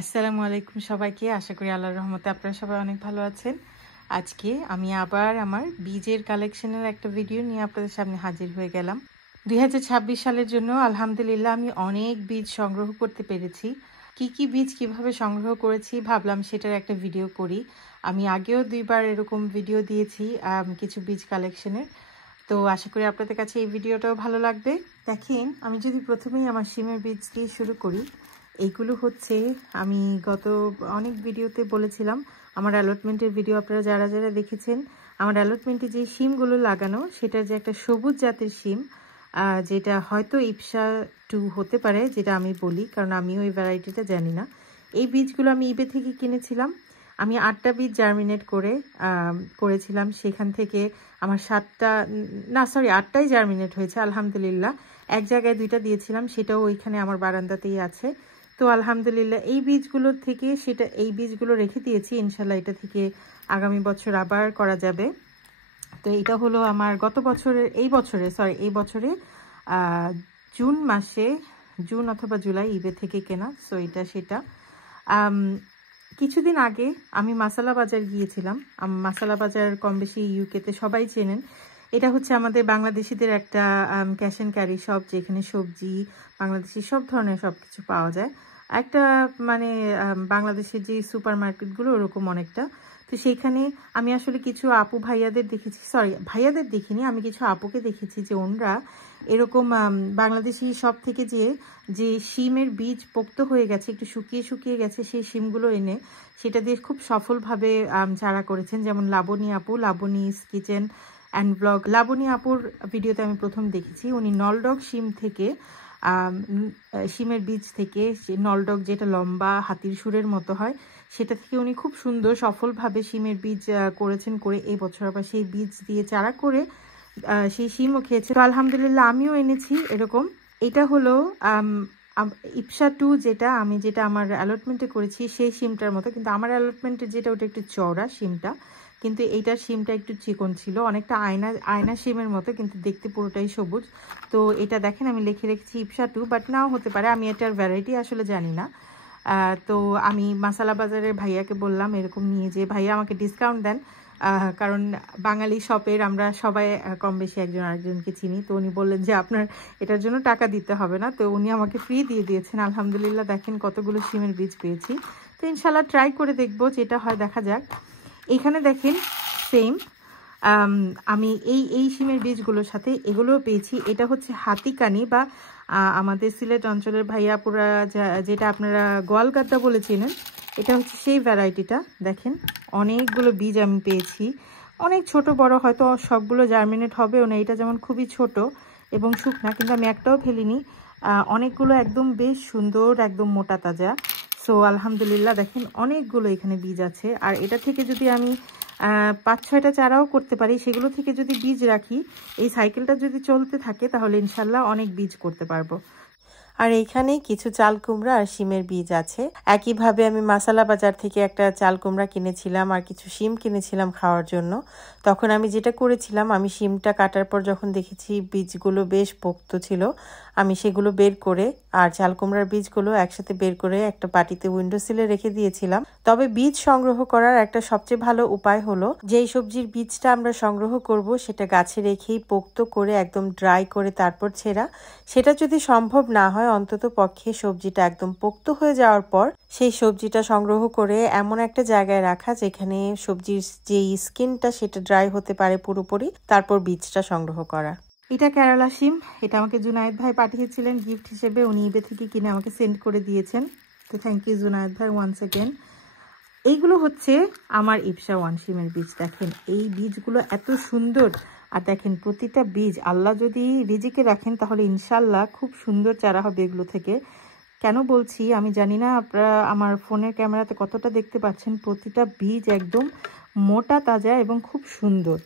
আসসালামু আলাইকুম সবাইকে। আশা করি আল্লাহর রহমতে আপনারা সবাই অনেক ভালো আছেন। আজকে আমি আবার আমার বীজের কালেকশনের একটা ভিডিও নিয়ে আপনাদের সামনে হাজির হয়ে গেলাম। 2026 সালের জন্য আলহামদুলিল্লাহ আমি অনেক বীজ সংগ্রহ করতে পেরেছি। কি বীজ কিভাবে সংগ্রহ করেছি ভাবলাম সেটার একটা ভিডিও করি। আমি আগেও 2বার এরকম ভিডিও দিয়েছি কিছু বীজ কালেকশনের। তো আশা করি আপনাদের কাছে এই ভিডিওটাও ভালো লাগবে। দেখেন, আমি যদি প্রথমেই আমার শিমের বীজ দিয়ে শুরু করি, এইগুলো হচ্ছে আমি গত অনেক ভিডিওতে বলেছিলাম, আমার অ্যালটমেন্টের ভিডিও আপনারা যারা যারা দেখেছেন, আমার অ্যালটমেন্টে যে শিমগুলো লাগানো সেটার যে একটা সবুজ জাতের শিম, যেটা হয়তো ইপসা 2 হতে পারে, যেটা আমি বলি, কারণ আমিও এই ভ্যারাইটিটা জানি না। এই বীজগুলো আমি ইবে থেকে কিনেছিলাম। আমি 8টা বীজ জার্মিনেট করেছিলাম। সেখান থেকে আমার 8টাই জার্মিনেট হয়েছে আলহামদুলিল্লাহ। এক জায়গায় 2টা দিয়েছিলাম, সেটাও ওইখানে আমার বারান্দাতেই আছে। তো আলহামদুলিল্লাহ এই বীজগুলো রেখে দিয়েছি। ইনশাল্লাহ এটা থেকে আগামী বছর আবার করা যাবে। তো এটা হলো আমার এই বছরে জুন অথবা জুলাই ইবে থেকে কেনা। সো সেটা কিছুদিন আগে আমি মাসালা বাজার গিয়েছিলাম। মাসালা বাজার কম বেশি ইউকেতে সবাই চেনেন। এটা হচ্ছে আমাদের বাংলাদেশিদের একটা ক্যাশ অ্যান্ড ক্যারি শপ, যেখানে সবজি, বাংলাদেশি সব ধরনের সবকিছু পাওয়া যায়। একটা মানে বাংলাদেশের যে সুপার মার্কেটগুলো ওরকম অনেকটা। তো সেইখানে আমি আসলে কিছু আপু ভাইয়াদের দেখেছি, ভাইয়াদের দেখিনি, আমি কিছু আপুকে দেখেছি যে ওনরা এরকম বাংলাদেশি সব থেকে যে শিমের বীজ পোক্ত হয়ে গেছে, একটু শুকিয়ে গেছে, সেই শিমগুলো এনে সেটা দিয়ে খুব সফলভাবে চারা করেছেন। যেমন Labani's kitchen and blog, Laboni আপুর ভিডিওতে আমি প্রথম দেখেছি। উনি নলডগ শিমের বীজ থেকে, নলডগ যেটা লম্বা হাতির সুরের মতো হয়, সেটা থেকে উনি খুব সুন্দর সফলভাবে শিমের বীজ করেছেন। করে এই বছর আবার সেই বীজ দিয়ে চারা করে সেই শিমও খেয়েছে। তো আলহামদুলিল্লাহ আমিও এনেছি এরকম। এটা হলো ইপসা 2, যেটা আমার অ্যালটমেন্টে করেছি সেই শিমটার মতো, কিন্তু আমার অ্যালটমেন্টে যেটা ওটা একটু চওড়া শিমটা, কিন্তু এইটার শিমটা একটু চিকন ছিল, অনেকটা আয়না শিমের মতো, কিন্তু দেখতে পুরোটাই সবুজ। তো এটা দেখেন আমি লিখে রেখেছি ইপসা 2, বাট নাও হতে পারে, আমি এটার ভ্যারাইটি আসলে জানি না। তো আমি মাসালা বাজারের ভাইয়াকে বললাম এরকম নিয়ে, যে ভাইয়া আমাকে ডিসকাউন্ট দেন, কারণ বাঙালি শপের আমরা সবাই কম বেশি একজন আরেকজনকে চিনি। তো উনি বললেন যে আপনার এটার জন্য টাকা দিতে হবে না। তো উনি আমাকে ফ্রি দিয়ে দিয়েছেন আলহামদুলিল্লাহ। দেখেন কতগুলো শিমের বীজ পেয়েছি। তো ইনশাল্লাহ ট্রাই করে দেখবো, যেটা হয় দেখা যাক। এখানে দেখেন সেম, আমি এই শিমের বীজগুলোর সাথে এগুলোও পেয়েছি। এটা হচ্ছে হাতিকানি বা আমাদের সিলেট অঞ্চলের ভাইয়াপুরা যেটা আপনারা গোয়ালগাদ্দা বলে চেনেন, এটা হচ্ছে সেই ভ্যারাইটিটা। দেখেন অনেকগুলো বীজ আমি পেয়েছি, অনেক ছোট বড়, হয়তো সবগুলো জার্মিনেট হবেও না। এটা যেমন খুবই ছোট এবং শুকনা, কিন্তু আমি একটাও ফেলিনি। অনেকগুলো একদম বেশ সুন্দর, একদম মোটা তাজা। সো আলহামদুলিল্লাহ দেখেন অনেকগুলো এখানে বীজ আছে। আর এটা থেকে যদি আমি 5-6টা চারাও করতে পারি, সেগুলো থেকে যদি বীজ রাখি, এই সাইকেলটা যদি চলতে থাকে, তাহলে ইনশাল্লাহ অনেক বীজ করতে পারবো। আর এইখানে কিছু চাল কুমড়া আর শিমের বীজ আছে। একইভাবে আমি মাসালা বাজার থেকে একটা চাল কুমড়া কিনেছিলাম আর কিছু শিম কিনেছিলাম খাওয়ার জন্য। তখন আমি যেটা করেছিলাম, আমি শিমটা কাটার পর যখন দেখেছি বীজগুলো বেশ পোক্ত ছিল, আমি সেগুলো বের করে আর চাল কুমড়ার বীজগুলো একসাথে বের করে একটা বাটিতে উইন্ডো সিলে রেখে দিয়েছিলাম। তবে বীজ সংগ্রহ করার একটা সবচেয়ে ভালো উপায় হলো, যেই সবজির বীজটা আমরা সংগ্রহ করব সেটা গাছে রেখেই পোক্ত করে একদম ড্রাই করে তারপর ছেঁড়া। সেটা যদি সম্ভব না হয়, অন্তত পক্ষে সবজিটা একদম পোক্ত হয়ে যাওয়ার পর সেই সবজিটা সংগ্রহ করে এমন একটা জায়গায় রাখা যেখানে সবজির যেই স্কিনটা সেটা ড্রাই হতে পারে পুরোপুরি, তারপর বীজটা সংগ্রহ করা। এটা কেরালা শিম, এটা আমাকে জুনায়েদ ভাই পাঠিয়েছিলেন গিফট হিসেবে। উনি ইবে থেকে কিনে আমাকে সেন্ড করে দিয়েছেন। তো থ্যাংক ইউ জুনায়েদ ভাই ওয়ান্স অ্যাগেন। এইগুলো হচ্ছে আমার ইপসা 1 শিমের বীজ। দেখেন এই বীজগুলো এত সুন্দর, আর দেখেন প্রতিটা বীজ আল্লাহ যদি রিজিকে রাখেন তাহলে ইনশাল্লাহ খুব সুন্দর চারা হবে এগুলো থেকে। কেন বলছি আমি জানি না আপনারা আমার ফোনের ক্যামেরাতে কতটা দেখতে পাচ্ছেন, প্রতিটা বীজ একদম মোটা তাজা এবং খুব সুন্দর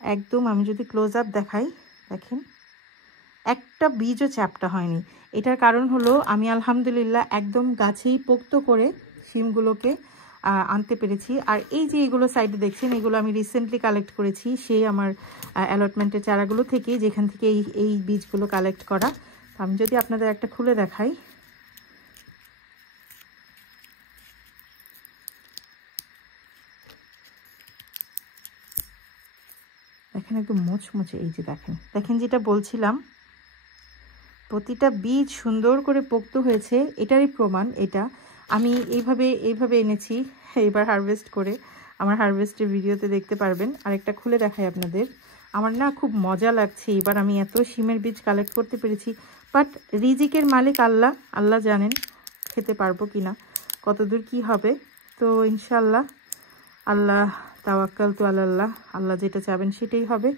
একদম। আমি যদি ক্লোজ আপ দেখাই, দেখেন একটা বীজও চ্যাপ্টা হয়নি। এটার কারণ হলো আমি আলহামদুলিল্লাহ একদম গাছেই পোক্ত করে শিমগুলোকে আনতে পেরেছি। আর এই যে এগুলো সাইডে দেখছেন, এগুলো আমি রিসেন্টলি কালেক্ট করেছি সেই আমার অ্যালটমেন্টের চারাগুলো থেকেই, যেখান থেকে এই বীজগুলো কালেক্ট করা। আমি যদি আপনাদের একটা খুলে দেখাই, দেখেন একদম মোচমোচে। এই যে দেখেন, দেখেন যেটা বলছিলাম, প্রতিটা বীজ সুন্দর করে পোক্ত হয়েছে, এটারই প্রমাণ এটা। আমি এইভাবে এনেছি এবার হারভেস্ট করে, আমার হারভেস্টের ভিডিওতে দেখতে পারবেন। আরেকটা খুলে দেখাই আপনাদের। আমার না খুব মজা লাগছে, এবার আমি এত শিমের বীজ কালেক্ট করতে পেরেছি। বাট রিজিকের মালিক আল্লাহ, আল্লাহ জানেন খেতে পারবো কিনা, কতদূর কি হবে। তো ইনশাল্লাহ আল্লাহ তাওয়াক্কাল তো আল্লাহ, আল্লাহ যেটা চাবেন সেটাই হবে।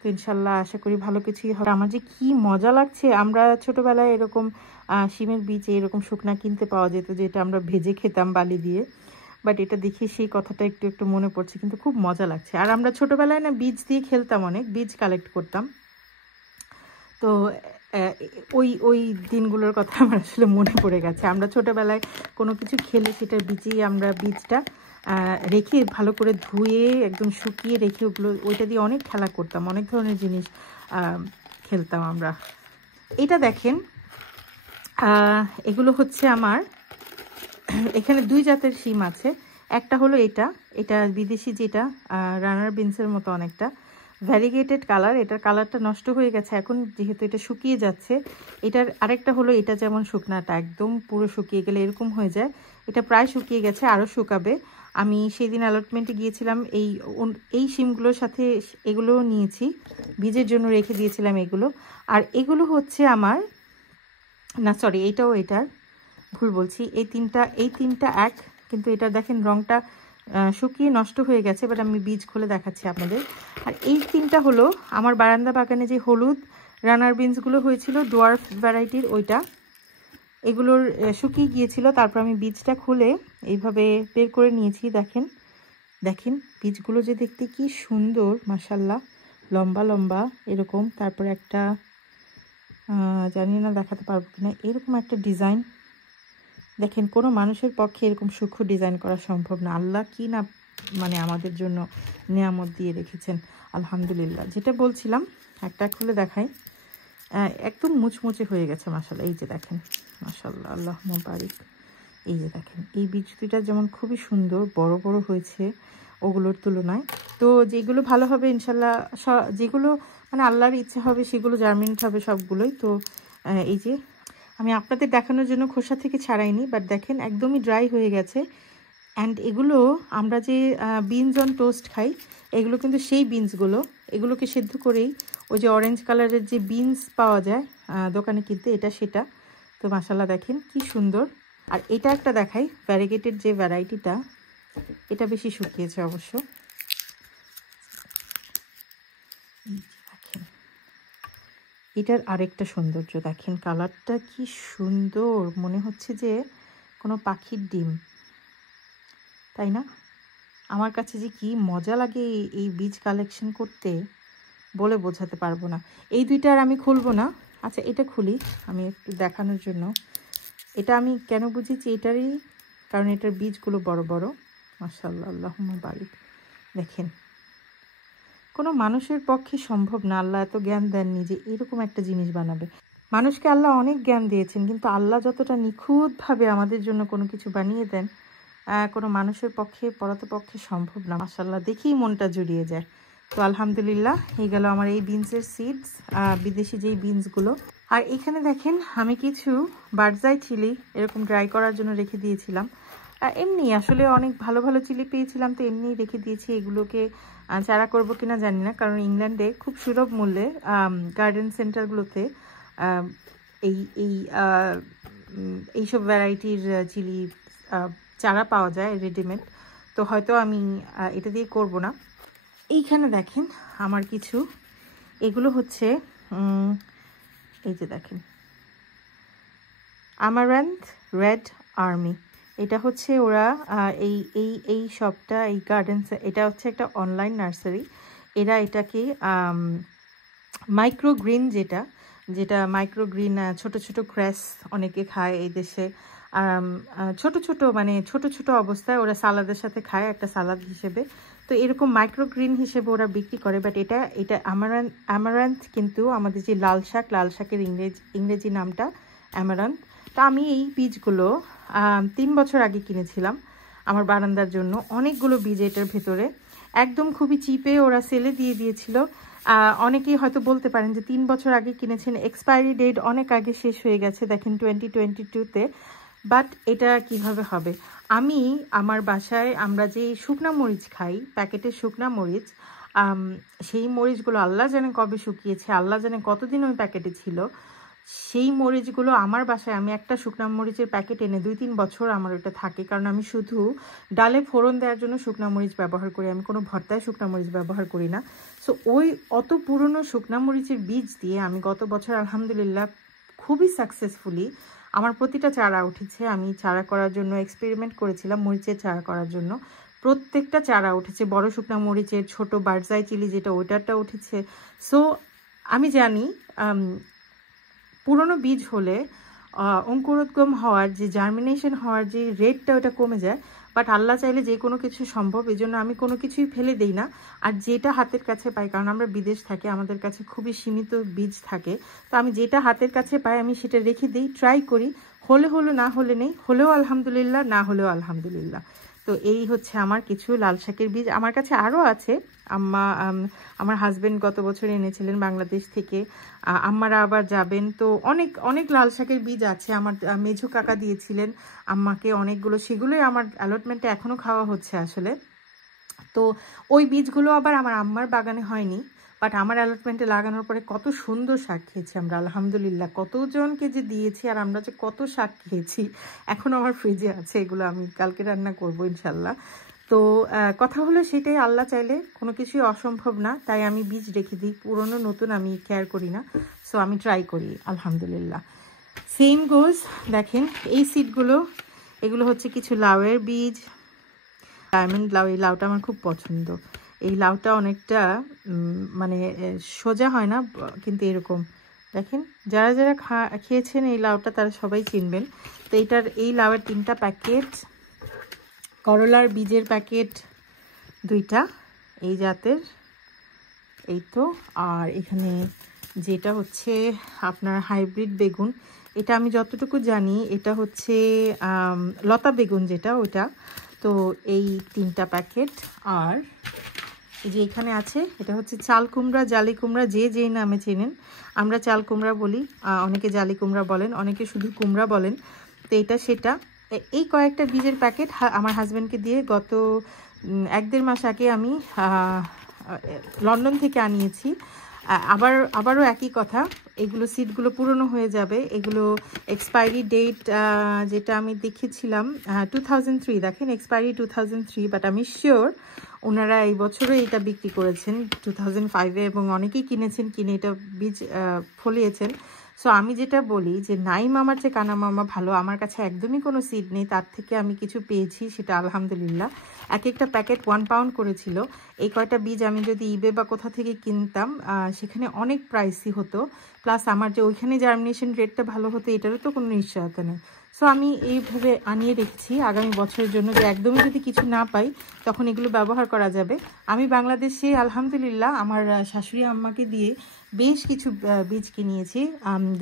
তো ইনশাল্লাহ আশা করি ভালো কিছুই হবে। আমার যে কি মজা লাগছে, আমরা ছোটবেলায় এরকম শিমের বীজ এরকম শুকনা কিনতে পাওয়া যেত, যেটা আমরা ভেজে খেতাম বালি দিয়ে। বাট এটা দেখে সেই কথাটা একটু একটু মনে পড়ছে, কিন্তু খুব মজা লাগছে। আর আমরা ছোটবেলায় না বীজ দিয়ে খেলতাম, অনেক বীজ কালেক্ট করতাম। তো ওই দিনগুলোর কথা আমার আসলে মনে পড়ে গেছে। আমরা ছোটবেলায় কোনো কিছু খেলে সেটার আমরা বীজটা রেখে ভালো করে ধুয়ে একদম শুকিয়ে রেখে ওইটা দিয়ে অনেক খেলা করতাম, অনেক ধরনের জিনিস খেলতাম আমরা। এটা দেখেন, এগুলো হচ্ছে আমার এখানে 2 জাতের শিম আছে। একটা হলো এটা বিদেশি, যেটা রানার বিনসের মতো অনেকটা ভ্যারিগেটেড কালার। এটার কালারটা নষ্ট হয়ে গেছে এখন, যেহেতু এটা শুকিয়ে যাচ্ছে। এটার আরেকটা হলো এটা যেমন শুকনাটা একদম পুরো শুকিয়ে গেলে এরকম হয়ে যায়, এটা প্রায় শুকিয়ে গেছে, আরও শুকাবে। আমি সেদিন অ্যালটমেন্টে গিয়েছিলাম, এই শিমগুলোর সাথে এগুলোও নিয়েছি, বীজের জন্য রেখে দিয়েছিলাম এগুলো। আর এগুলো হচ্ছে আমার, না সরি, এটার ভুল বলছি, এই তিনটা এক, কিন্তু এটা দেখেন রংটা শুকিয়ে নষ্ট হয়ে গেছে। বাট আমি বীজ খুলে দেখাচ্ছি আপনাদের। আর এই 3টা হলো আমার বারান্দা বাগানে যে হলুদ রানার বিনসগুলো হয়েছিল, ডোয়ার্ফ ভ্যারাইটির, ওইটা এগুলোর শুকিয়ে গিয়েছিল। তারপর আমি বীজটা খুলে এইভাবে বের করে নিয়েছি। দেখেন বীজগুলো যে দেখতে কি সুন্দর, মাশাল্লাহ, লম্বা লম্বা এরকম। তারপর একটা জানি না দেখাতে পারবো কিনা, এরকম একটা ডিজাইন। দেখেন কোনো মানুষের পক্ষে এরকম সূক্ষ্ম ডিজাইন করা সম্ভব না। আল্লাহ কি না মানে আমাদের জন্য নিয়ামত দিয়ে রেখেছেন, আলহামদুলিল্লাহ। যেটা বলছিলাম, একটা খুলে দেখাই, একদম মুচমুচে হয়ে গেছে মাশাল্লাহ। এই যে দেখেন, মাশাল্লাহ, আল্লাহ মুবারিক। এই যে দেখেন, এই বীজ দুইটা যেমন খুবই সুন্দর বড় বড় হয়েছে ওগুলোর তুলনায়। তো যেগুলো ভালো হবে ইনশাল্লাহ, যেগুলো মানে আল্লাহর ইচ্ছে হবে সেগুলো জার্মিনেট হবে সবগুলোই। তো এই যে আমি আপনাদের দেখানোর জন্য খোসা থেকে ছাড়াইনি, বাট দেখেন একদমই ড্রাই হয়ে গেছে। অ্যান্ড এগুলো আমরা যে বিনস অন টোস্ট খাই, এগুলো কিন্তু সেই বিনসগুলো, এগুলোকে সেদ্ধ করেই ওই যে অরেঞ্জ কালারের যে বিনস পাওয়া যায় দোকানে কিনতে, এটা সেটা। তো মাশাল্লাহ দেখেন কি সুন্দর। আর এটা একটা দেখাই, ভ্যারিগেটেড যে ভ্যারাইটিটা, এটা বেশি শুকিয়েছে অবশ্য। দেখেন এটার আরেকটা সৌন্দর্য, দেখেন কালারটা কি সুন্দর, মনে হচ্ছে যে কোনো পাখির ডিম, তাই না? আমার কাছে যে কি মজা লাগে এই বীজ কালেকশন করতে, বলে বোঝাতে পারবো না। এই দুইটা আর আমি খুলবো না। আচ্ছা এটা খুলি আমি একটু দেখানোর জন্য। এটা আমি কেন বুঝেছি এটারই কারণ, এটার বীজগুলো বড় বড়, মাশাআল্লাহ, আল্লাহুম্মা বারিক। দেখেন কোনো মানুষের পক্ষে সম্ভব না, আল্লাহ এত জ্ঞান দেননি যে এরকম একটা জিনিস বানাবে। মানুষকে আল্লাহ অনেক জ্ঞান দিয়েছেন, কিন্তু আল্লাহ যতটা নিখুঁতভাবে আমাদের জন্য কোনো কিছু বানিয়ে দেন, কোনো মানুষের পক্ষে পক্ষে সম্ভব না। মাশাআল্লাহ দেখেই মনটা জুড়িয়ে যায়। তো আলহামদুলিল্লাহ, এই গেল আমার এই বিনসের সিডস, বিদেশি যেই বিনসগুলো। আর এখানে দেখেন আমি কিছু বার্ডজাই চিলি এরকম ড্রাই করার জন্য রেখে দিয়েছিলাম। এমনি আসলে অনেক ভালো ভালো চিলি পেয়েছিলাম, তো এমনি রেখে দিয়েছি। এগুলোকে চারা করবো কিনা জানি না, কারণ ইংল্যান্ডে খুব সুলভ মূল্যে গার্ডেন সেন্টারগুলোতে এইসব ভ্যারাইটির চিলি চারা পাওয়া যায় রেডিমেড। তো হয়তো আমি এটা দিয়ে করব না। এইখানে দেখেন আমার কিছু, এগুলো হচ্ছে এই যে দেখেন আমারান্থ রেড আর্মি, এটা হচ্ছে ওরা এই শপটা, এই গার্ডেন, এটা হচ্ছে একটা অনলাইন নার্সারি। এরা এটাকে মাইক্রোগ্রিন, যেটা মাইক্রোগ্রিন ছোট ছোট ক্র্যাস অনেকে খায় এই দেশে, ছোট ছোট অবস্থায় ওরা সালাদের সাথে খায়, একটা সালাদ হিসেবে। তো এরকম মাইক্রোগ্রিন হিসেবে ওরা বিক্রি করে। বাট এটা আমারান্থ, কিন্তু আমাদের যে লাল শাকের ইংরেজি নামটা আমারান্থ। তো আমি এই বীজগুলো 3 বছর আগে কিনেছিলাম আমার বারান্দার জন্য, অনেকগুলো বীজ এটার ভেতরে। একদম খুবই চিপে ওরা সেলে দিয়ে দিয়েছিল। অনেকেই হয়তো বলতে পারেন যে 3 বছর আগে কিনেছেন, এক্সপায়ারি ডেট অনেক আগে শেষ হয়ে গেছে, দেখেন 2022-তে। বাট এটা কিভাবে হবে? আমি আমার বাসায় আমরা যে শুকনা মরিচ খাই, প্যাকেটের শুকনা মরিচ, সেই মরিচগুলো আল্লাহ জানে কবে শুকিয়েছে, আল্লাহ জানে কতদিন ওই প্যাকেটে ছিল। সেই মরিচগুলো আমার বাসায় আমি একটা শুকনা মরিচের প্যাকেট এনে 2-3 বছর আমার ওটা থাকে, কারণ আমি শুধু ডালে ফোড়ন দেওয়ার জন্য শুকনা মরিচ ব্যবহার করি, আমি কোনো ভর্তায় শুকনা মরিচ ব্যবহার করি না। সো ওই অত পুরনো শুকনা মরিচের বীজ দিয়ে আমি গত বছর আলহামদুলিল্লাহ খুবই সাকসেসফুলি আমার প্রতিটা চারা উঠেছে। আমি চারা করার জন্য এক্সপেরিমেন্ট করেছিলাম মরিচের চারা করার জন্য, প্রত্যেকটা চারা উঠেছে। বড় শুকনা মরিচের, ছোট বার্জাই চিলি যেটা, ওইটারটা উঠেছে। সো আমি জানি পুরনো বীজ হলে অঙ্কুরোদ্গম হওয়ার যে জার্মিনেশন হওয়ার যে রেটটা ওটা কমে যায়, বাট আল্লাহ চাইলে যে কোনো কিছু সম্ভব, এই জন্য আমি কোনো কিছুই ফেলে দিই না। আর যেটা হাতের কাছে পাই, কারণ আমরা বিদেশ থাকি, আমাদের কাছে খুবই সীমিত বীজ থাকে, তো আমি যেটা হাতের কাছে পাই আমি সেটা রেখে দিই, ট্রাই করি, হলে হলো, না হলে নেই, হলেও আলহামদুলিল্লাহ, না হলেও আলহামদুলিল্লাহ। তো এই হচ্ছে আমার কিছু লাল শাকের বীজ। আমার কাছে আরও আছে। আমার হাজবেন্ড গত বছর এনেছিলেন বাংলাদেশ থেকে, আম্মারা আবার যাবেন, তো অনেক অনেক লাল শাকের বীজ আছে। আমার মেঝো কাকা দিয়েছিলেন আম্মাকে অনেকগুলো, সেগুলোই আমার অ্যালটমেন্টে এখনও খাওয়া হচ্ছে আসলে। তো ওই বীজগুলো আবার আমার আম্মার বাগানে হয়নি, বাট আমার অ্যালটমেন্টে লাগানোর পরে কত সুন্দর শাক খেয়েছি আমরা আলহামদুলিল্লাহ। কতজনকে যে দিয়েছি আর আমরা যে কত শাক খেয়েছি, এখন আমার ফ্রিজে আছে, এগুলো আমি কালকে রান্না করবো ইনশাল্লাহ। তো কথা হলো সেটাই, আল্লাহ চাইলে কোনো কিছুই অসম্ভব না, তাই আমি বীজ রেখে দিই, পুরনো নতুন আমি কেয়ার করি না। সো আমি ট্রাই করি আলহামদুলিল্লাহ। সেম গোজ, দেখেন এই সিডগুলো, এগুলো হচ্ছে কিছু লাউয়ের বীজ, ডায়মন্ড লাউ। এই লাউটা আমার খুব পছন্দ। এই লাউটা অনেকটা মানে সোজা হয় না, কিন্তু এরকম দেখেন, যারা যারা খেয়েছেন এই লাউটা তারা সবাই চিনবেন। তো এই লাউয়ের 3টা প্যাকেট, করলার বীজের প্যাকেট 2টা এই জাতের, এই তো। আর এখানে যেটা হচ্ছে আপনার হাইব্রিড বেগুন, এটা আমি যতটুকু জানি এটা হচ্ছে লতা বেগুন যেটা, ওটা। তো এই 3টা প্যাকেট। আর যে এখানে আছে এটা হচ্ছে চাল কুমড়া, জালি কুমড়া, যে যেই নামে চেনেন। আমরা চাল কুমড়া বলি, অনেকে জালি কুমড়া বলেন, অনেকে শুধু কুমড়া বলেন। তো এটা সেটা, এই কয়েকটা বীজের প্যাকেট আমার হাজব্যান্ডকে দিয়ে গত 1-1.5 মাস আগে আমি লন্ডন থেকে আনিয়েছি। আবারও একই কথা, এগুলো সিডগুলো পুরনো হয়ে যাবে, এগুলো এক্সপায়ারি ডেট যেটা আমি দেখেছিলাম 2003, দেখেন এক্সপায়ারি 2003, বাট আমি শিওর ওনারা এই বছরও এটা বিক্রি করেছেন 2005-এ, এবং অনেকেই কিনেছেন, কিনে এটা বীজ ফলিয়েছেন। সো আমি যেটা বলি যে নাই মামার চেয়ে কানা মামা ভালো। আমার কাছে একদমই কোনো সিড নেই, তার থেকে আমি কিছু পেয়েছি, সেটা আলহামদুলিল্লাহ। একটা প্যাকেট 1 পাউন্ড করেছিল। এই কয়টা বীজ আমি যদি ইবে বা কোথা থেকে কিনতাম, সেখানে অনেক প্রাইসই হতো, প্লাস আমার যে ওইখানে জার্মিনেশন রেটটা ভালো হতো এটারও তো কোনো নিশ্চয়তা নেই। সো আমি এইভাবে আনিয়ে রেখেছি আগামী বছরের জন্য, যে একদমই যদি কিছু না পাই তখন এগুলো ব্যবহার করা যাবে। আমি বাংলাদেশে আলহামদুলিল্লাহ আমার শাশুড়ি আম্মাকে দিয়ে বেশ কিছু বীজ কিনিয়েছি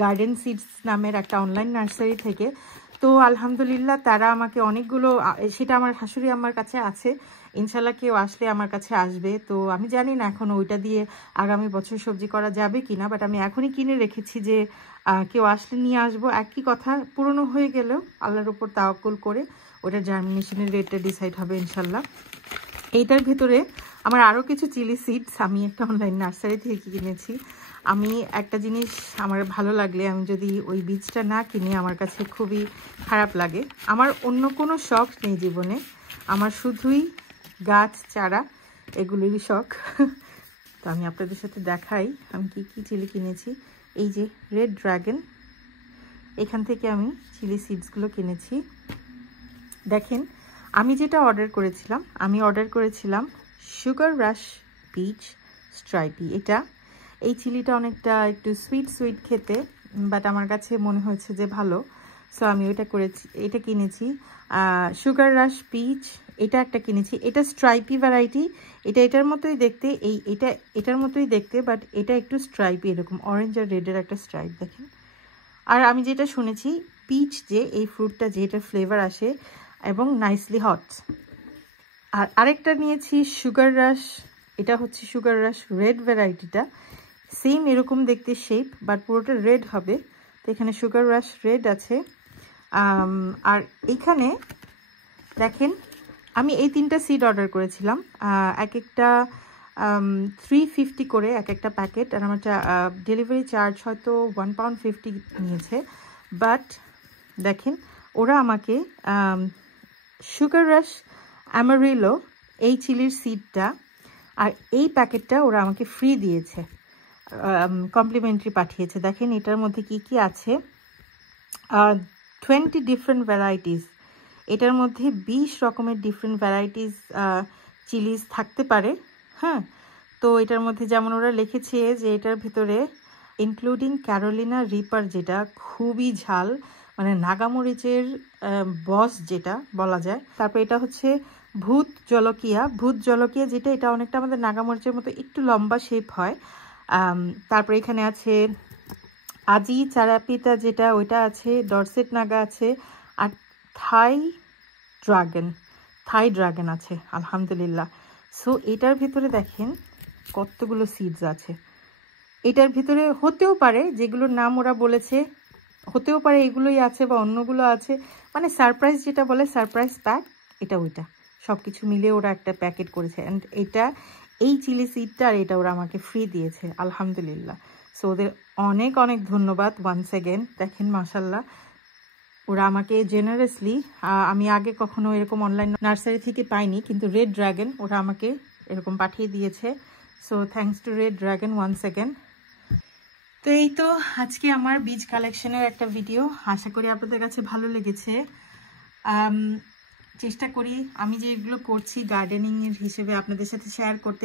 গার্ডেন সিডস নামের একটা অনলাইন নার্সারি থেকে। তো আলহামদুলিল্লাহ তারা আমাকে অনেকগুলো, সেটা আমার শাশুড়ি আম্মার কাছে আছে, ইনশাল্লাহ কেউ আসলে আমার কাছে আসবে। তো আমি জানি না এখন ওইটা দিয়ে আগামী বছর সবজি করা যাবে কিনা, বাট আমি এখনই কিনে রেখেছি যে কেউ আসলে নিয়ে আসবো। একই কথা, পুরনো হয়ে গেলেও আল্লাহর উপর তাওয়াক্কুল করে ওটার জার্মিনেশনের রেটটা ডিসাইড হবে ইনশাল্লাহ। এইটার ভেতরে আমার আরও কিছু চিলি সিডস আমি একটা অনলাইন নার্সারি থেকে কিনেছি। আমি একটা জিনিস আমার ভালো লাগলে আমি যদি ওই বীজটা না কিনি আমার কাছে খুবই খারাপ লাগে। আমার অন্য কোনো শখ নেই জীবনে, আমার শুধুই গাছ চারা এগুলোরই শখ। তো আমি আপনাদের সাথে দেখাই আমি কি কি চিলি কিনেছি। এই যে রেড ড্রাগন, এখান থেকে আমি চিলি সিডসগুলো কিনেছি। দেখেন আমি যেটা অর্ডার করেছিলাম, আমি অর্ডার করেছিলাম সুগার রাশ পিচ স্ট্রাইপি। এই চিলিটা অনেকটা একটু সুইট সুইট খেতে, বাট আমার কাছে মনে হয়েছে যে ভালো, সো আমি এটা কিনেছি। সুগার রাশ পিচ এটা একটা কিনেছি, এটা স্ট্রাইপি ভ্যারাইটি, এটার মতোই দেখতে, এটার মতোই দেখতে, বাট এটা একটু স্ট্রাইপি, এরকম অরেঞ্জ আর রেডের একটা স্ট্রাইপ দেখেন। আর আমি যেটা শুনেছি পিচ যে এই ফ্রুটটা যে এটা ফ্লেভার আসে এবং নাইসলি হট। আর আরেকটা নিয়েছি সুগার রাশ, এটা হচ্ছে সুগার রাশ রেড ভ্যারাইটিটা, সেম এরকম দেখতে শেপ বাট পুরোটা রেড হবে। তো এখানে সুগার রাশ রেড আছে। আর এইখানে দেখেন আমি এই 3টা সিড অর্ডার করেছিলাম, এক একটা 350 করে এক একটা প্যাকেট, আর আমার ডেলিভারি চার্জ হয়তো £1.50 নিয়েছে। বাট দেখেন ওরা আমাকে সুগার রাশ অ্যামারিলো এই চিলির সিডটা আর এই প্যাকেটটা ওরা আমাকে ফ্রি দিয়েছে, কমপ্লিমেন্টারি পাঠিয়েছে। দেখেন এটার মধ্যে কি কি আছে, 20 ডিফারেন্ট ভ্যারাইটিস, এটার মধ্যে 20 রকমের ডিফারেন্ট ভ্যারাইটিস চিলিস থাকতে পারে। হ্যাঁ, তো এটার মধ্যে যেমন ওরা লিখেছে যে এটার ভিতরে ইনক্লুডিং ক্যারোলিনা রিপার, যেটা খুবই ঝাল, মানে নাগামরিচের বস যেটা বলা যায়। তারপর এটা হচ্ছে ভূত জলকিয়া যেটা, এটা অনেকটা আমাদের নাগামরিচের মতো একটু লম্বা শেপ হয়। তারপর এখানে আছে আজি চারাপিতা যেটা, ওইটা আছে, ডরসেট নাগা আছে, আর থাই ড্রাগন আছে আলহামদুলিল্লাহ। সো এটার ভিতরে দেখেন কতগুলো সিডস আছে। এটার ভিতরে হতেও পারে যেগুলোর নাম ওরা বলেছে, হতেও পারে এগুলোই আছে বা অন্যগুলো আছে, মানে সারপ্রাইজ যেটা বলে সারপ্রাইজ প্যাক, এটা ওইটা সব কিছু মিলে ওরা একটা প্যাকেট করেছে। অ্যান্ড এটা এই চিলি সিডটা আর এটা ওরা আমাকে ফ্রি দিয়েছে আলহামদুলিল্লাহ। সো ওদের অনেক অনেক ধন্যবাদ ওয়ান্স অ্যাগেন। দেখেন মাশাল্লাহ ওরা আমাকে জেনারেসলি, আমি আগে কখনো এরকম অনলাইন নার্সারি থেকে পাইনি, কিন্তু রেড ড্রাগন ওরা আমাকে এরকম পাঠিয়ে দিয়েছে। So thanks to Red Dragon once again. তো এই তো আজকে আমার বীজ কালেকশনের একটা ভিডিও, আশা করি আপনাদের কাছে ভালো লেগেছে। চেষ্টা করি আমি যেগুলো করছি গার্ডেনিংয়ের হিসেবে আপনাদের সাথে শেয়ার করতে,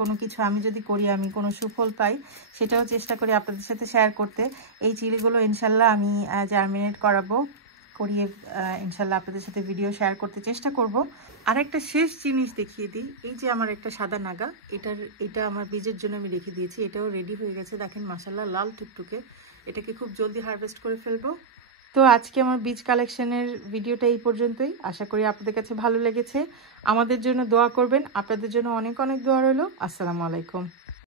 কোনো কিছু আমি যদি করি আমি কোনো সুফল পাই সেটাও চেষ্টা করি আপনাদের সাথে শেয়ার করতে। এই চিলিগুলো ইনশাল্লাহ আমি জার্মিনেট করিয়ে ইনশাল্লাহ আপনাদের সাথে ভিডিও শেয়ার করতে চেষ্টা করব। আর একটা শেষ জিনিস দেখিয়ে দিই, এই যে আমার একটা সাদা নাগা, এটা আমার বীজের জন্য আমি রেখে দিয়েছি, এটাও রেডি হয়ে গেছে। দেখেন মাশাল্লাহ লাল টুকটুকে, এটাকে খুব জলদি হারভেস্ট করে ফেলবো। তো আজকে আমার বীজ কালেকশনের ভিডিওটা এই পর্যন্তই, আশা করি আপনাদের কাছে ভালো লেগেছে। আমাদের জন্য দোয়া করবেন, আপনাদের জন্য অনেক অনেক দোয়া রইল। আসসালামু আলাইকুম।